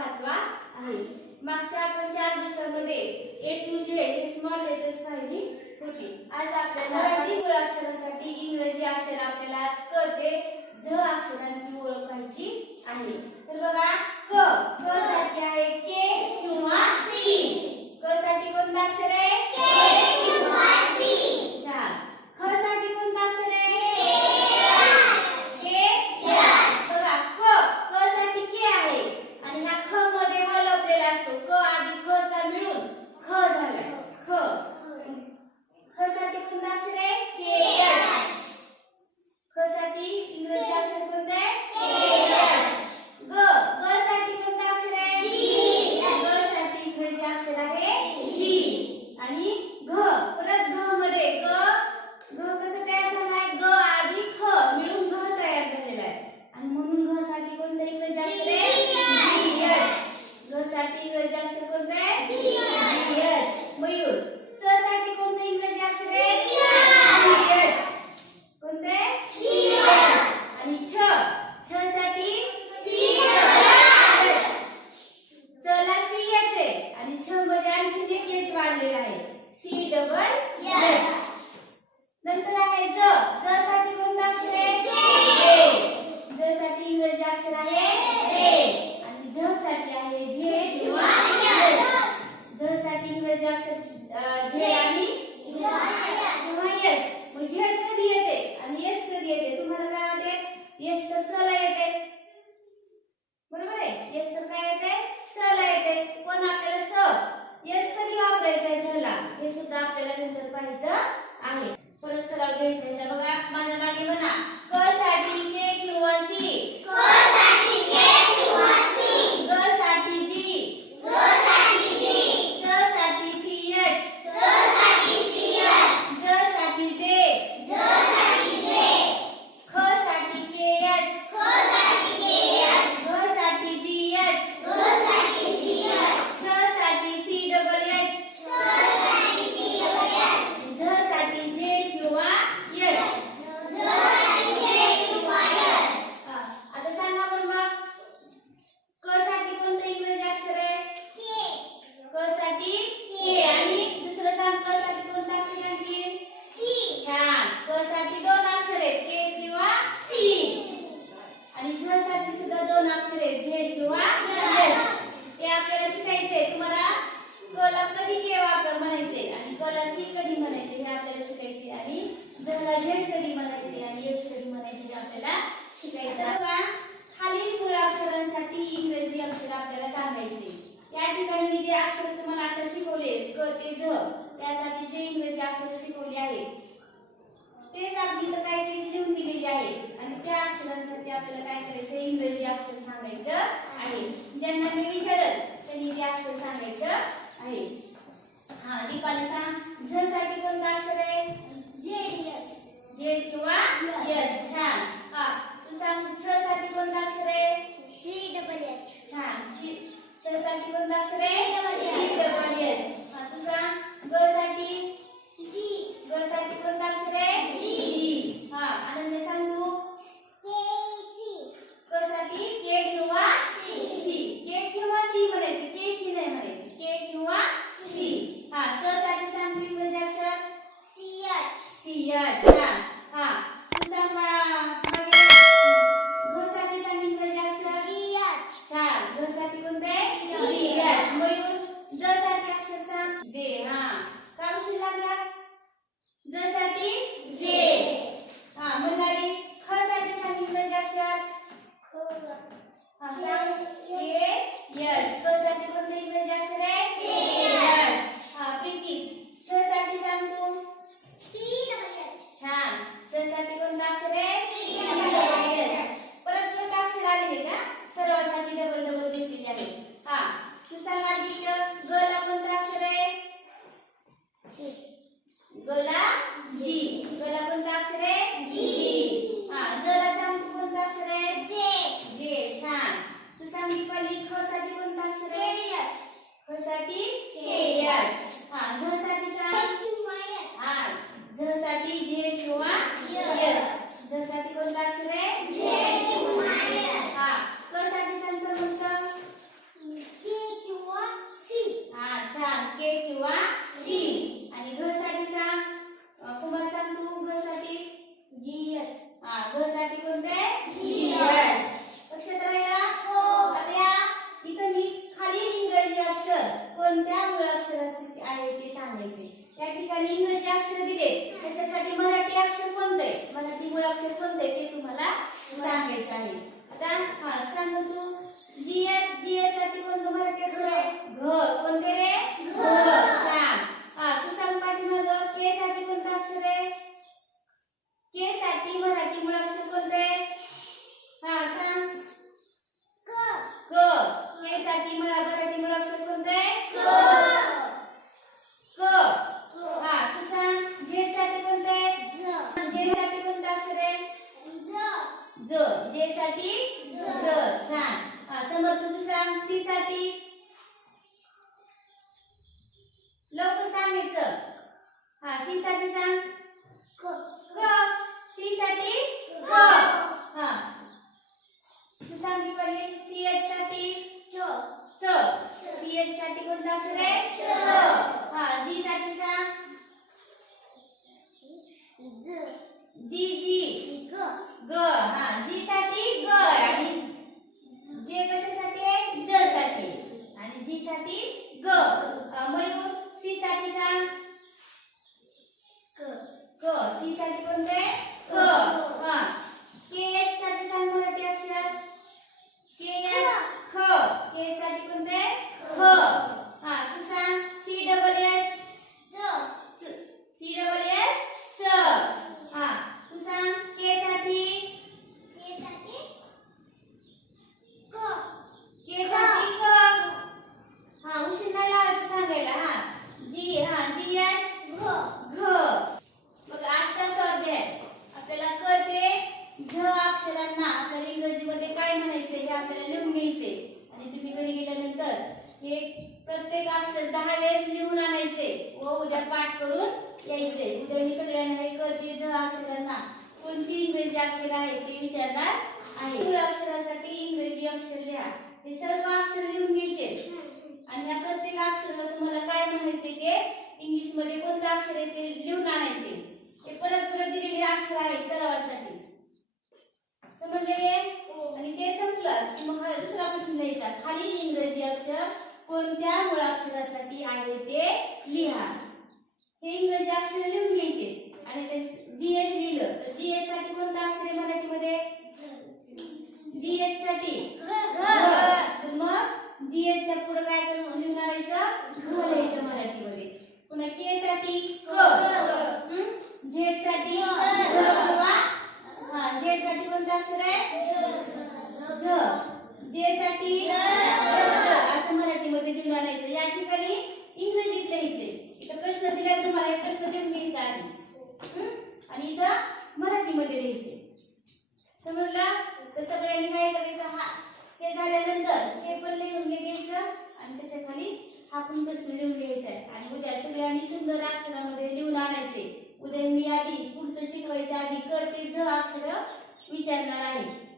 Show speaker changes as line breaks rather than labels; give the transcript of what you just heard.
पाचवा आहे. मागच्या आपण चार दिवसांमध्ये ए टू झेड हे स्मॉल लेटर्स पाहिली होती. आज आपल्याला मराठी मूळ अक्षरासाठी इंग्रजी अक्षर आपल्याला आज कळते. झ अक्षरांची ओळख पाहिजे आहे. तर बघा एच वाढलेला आहे. सी डबल एच नंतर आहे ज. ज साठी कोणतं अक्षर आहे? ज साठी इंग्रजी अक्षर आहे? आणि साठी आहे झे किंवा झ साठी इंग्रजी अक्षर झे आणि झेड सुद्धा आपल्याला नंतर पाहायचं आहे. खालील मूळाक्षरांसाठी इंग्रजी अक्षर आपल्याला सांगायचे. त्या ठिकाणी मी जे अक्षर तुम्हाला आता शिकवले क ते झ त्यासाठी जे इंग्रजी अक्षर शिकवले आहेत तेच आपली काय लिहून दिलेली आहे आणि त्या अक्षरांसाठी आपल्याला मयूर जसाठी अक्षरसा जे हा. काय उशीर लागला? जसाठी जे. हा मुलाली ख साठी सांगितलं जे अक्षर हा सांग. हे यश. क कोणतं इंग्रजी? गला जी. गला कोणता अक्षर आहे? जी. हा जलाचा कोणता अक्षर आहे? जे. जे. छान. तू सांगितली पहिली ख साठी कोणता अक्षर आहे? ख साठी के. एच. हा झ साठी सांग. घ साठी कोणते लक्षात राहिला या इथं मी खाली इंग्रजी अक्षर कोणत्या मुळाक्षरासाठी आहे ते सांगायचे. या ठिकाणी इंग्रजी अक्षर दिले. त्याच्यासाठी मराठी अक्षर कोणते? मराठी मुळाक्षर कोणते ते तुम्हाला सांगायचं आहे. तू सांग सी साठी. लवकर सांगायचं हा सी साठी सांग. क सी साठी क. हा. तू सांग दीपाली सी एच साठी च. सी एच साठी कोणतं अक्षर आहे? च. हा जी साठी सांग. जी. जी ग. हा मयूर सी साठी सांग क सी साठी कोणते क हा के एच साठी सांग मराठी अक्षर के एच ख के एच साठी कोणते ख हा तू सांग C double H C double H च हा तू सांग के साठी के साठी क हा उशीर नाही लावायचं सांगायला हा जी हा जी एच घ मग आजचा स्वाध्याय आपल्याला कळते झ अक्षरांना आपल्याला इंग्रजीमध्ये काय म्हणायचे हे आपल्याला लिहून घ्यायचे आणि तुम्ही घरी गेल्यानंतर हे प्रत्येक अक्षर दहा वेळेस लिहून आणायचे व उद्या पाठ करून यायचे. उद्या मी सगळ्यांना हे करते ज अक्षरांना. कोणती इंग्रजी अक्षर आहेत ते विचारणार आहे. मूळ अक्षरासाठी इंग्रजी अक्षर लिहा. हे सर्व अक्षर लिहून घ्यायचे. आणि या प्रत्येक अक्षराला तुम्हाला काय म्हणायचे ते? इंग्लिशमध्ये कोणतं अक्षर आहे ते लिहून आणायचे हे परत परत दिलेले अक्षर आहे सरावासाठी समजले हे? आणि ते संपलं की मग हा दुसरा प्रश्न लिहायचा खाली इंग्रजी अक्षर कोणत्या मुळाक्षरासाठी आहे ते लिहा हे इंग्रजी अक्षर लिहून घ्यायचे आणि ते जी एच लिहिलं तर जी एच साठी कोणतं अक्षर आहे मराठीमध्ये जी एच साठी तर मग जी एच च्या पुढे काय करून लिहून आणायचं घ लिहायचं मराठीमध्ये पुन्हा के साठी क झेडसाठी झ किंवा हा झेडसाठी कोणतं अक्षर आहे? झ जे. साठी असं मराठीमध्ये लिहून आणायचं या ठिकाणी इंग्रजीत लिहायचे इथं प्रश्न दिला तुम्हाला हे प्रश्न लिहून घ्यायचा आधी हं? आणि इथं मराठीमध्ये लिहायचे समजलं? तर सगळ्यांनी काय करायचं हा हे झाल्यानंतर हे पण लिहून घ्यायचं. आणि त्याच्याखाली हा पण प्रश्न लिहून घ्यायचा आहे. आणि उद्या सगळ्यांनी सुंदर अक्षरामध्ये लिहून आणायचे उद्या मी आधी पुढचं शिकवायच्या आधी करते ज अक्षर विचारणार आहे.